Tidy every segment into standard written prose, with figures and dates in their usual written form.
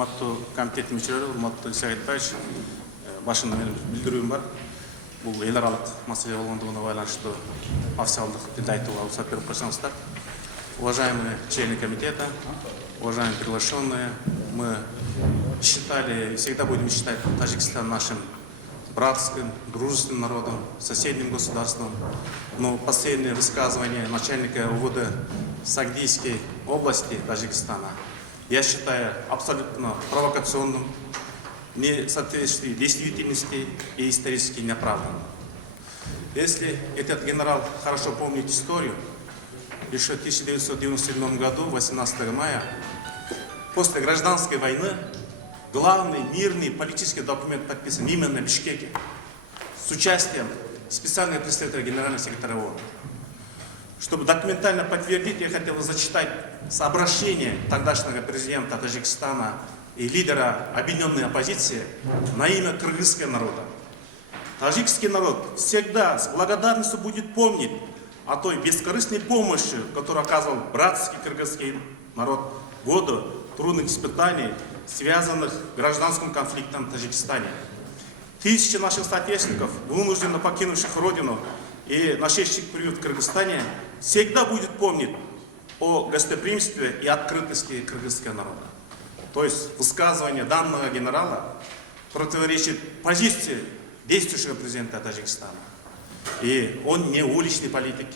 урматтуу комитет мүчөлөрү, урматтуу Исаак Айтбаевич, башында менин билдирүүм бар. Бул эл аралык маселе болгондугуна байланыштуу официалдык тилде айтууга уруксат берип койсоңуздар. Уважаемые члены комитета, уважаемые приглашенные, мы считали и всегда будем считать Таджикистан нашим братским, дружественным народом, соседним государством. Но последнее высказывание начальника УВД Сагдийской области Таджикистана я считаю абсолютно провокационным, не соответствующим действительности и исторически неоправданным. Если этот генерал хорошо помнит историю, еще в 1997 году, 18 мая, после гражданской войны, главный мирный политический документ подписан именно в Бишкеке с участием специального представителя генерального секретаря ООН. Чтобы документально подтвердить, я хотел бы зачитать обращение тогдашнего президента Таджикистана и лидера объединенной оппозиции на имя кыргызского народа. Таджикский народ всегда с благодарностью будет помнить о той бескорыстной помощи, которую оказывал братский кыргызский народ в годы трудных испытаний, связанных с гражданским конфликтом в Таджикистане. Тысячи наших соотечественников, вынужденно покинувших родину и нашедших приют в Кыргызстане, всегда будет помнить о гостеприимстве и открытости кыргызского народа. То есть высказывание данного генерала противоречит позиции действующего президента Таджикистана. И он не уличный политик,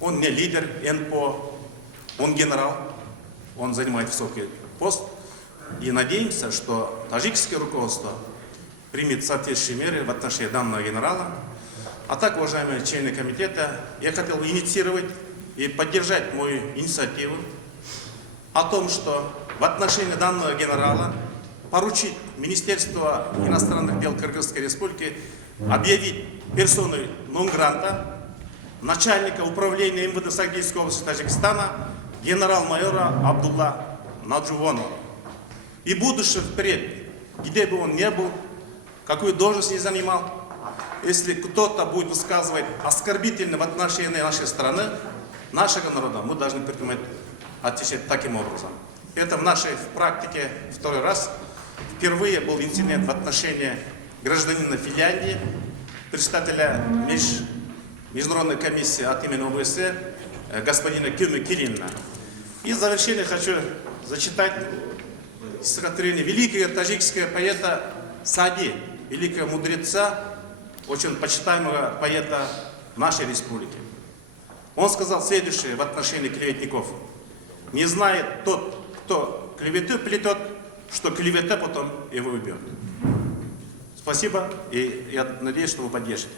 он не лидер НПО, он генерал, он занимает высокий пост. И надеемся, что таджикское руководство примет соответствующие меры в отношении данного генерала. А так, уважаемые члены комитета, я хотел бы инициировать и поддержать мою инициативу о том, что в отношении данного генерала поручить Министерству иностранных дел Кыргызской Республики объявить персоной нон-гранта начальника управления МВД Сагдийской области Таджикистана генерал-майора Абдулла Наджувонова. И будущее впредь, где бы он ни был, какую должность ни занимал, если кто-то будет высказывать оскорбительно в отношении нашей страны, нашего народа, мы должны принимать отвечать таким образом. Это в нашей практике второй раз. Впервые был инцидент в отношении гражданина Финляндии, представителя Международной комиссии от имени ОБСЕ, господина Кюми Кирилина. И в завершение хочу зачитать стихотворение великого таджикского поэта Сади, великого мудреца, очень почитаемого поэта нашей республики. Он сказал следующее в отношении клеветников. Не знает тот, кто клевету плетет, что клевета потом его убьет. Спасибо, и я надеюсь, что вы поддержите.